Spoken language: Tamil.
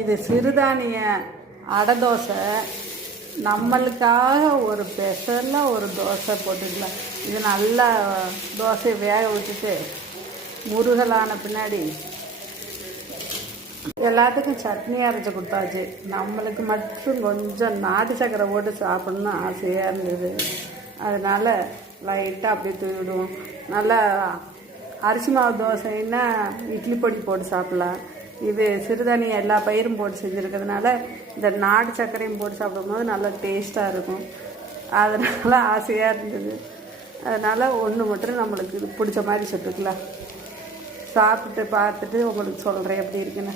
இது சிறுதானிய அடை தோசை. நம்மளுக்காக ஒரு ஸ்பெஷலாக ஒரு தோசை போட்டுக்கலாம். இது நல்லா தோசையை வேக விட்டுட்டு முருகலான பின்னாடி எல்லாத்துக்கும் சட்னி அரைச்சி கொடுத்தாச்சு. நம்மளுக்கு மட்டும் கொஞ்சம் நாட்டு சக்கரை போட்டு சாப்பிட்ணுன்னு ஆசையாக இருந்தது. அதனால் லைட்டாக அப்படியே தூவிடுவோம். நல்லா அரிசி மாவு தோசைன்னா இட்லி பொடி போட்டு சாப்பிட்லாம். இது சிறுதானியம் எல்லா பயிரும் போட்டு செஞ்சுருக்கிறதுனால இந்த நாட்டு சர்க்கரையும் போட்டு சாப்பிடும்போது நல்லா டேஸ்ட்டாக இருக்கும். அதனால் ஆசையாக இருந்தது. அதனால் ஒன்று மட்டும் நம்மளுக்கு இது பிடிச்ச மாதிரி சுட்டுக்கலாம். சாப்பிட்டு பார்த்துட்டு உங்களுக்கு சொல்கிறேன் எப்படி இருக்குன்னு.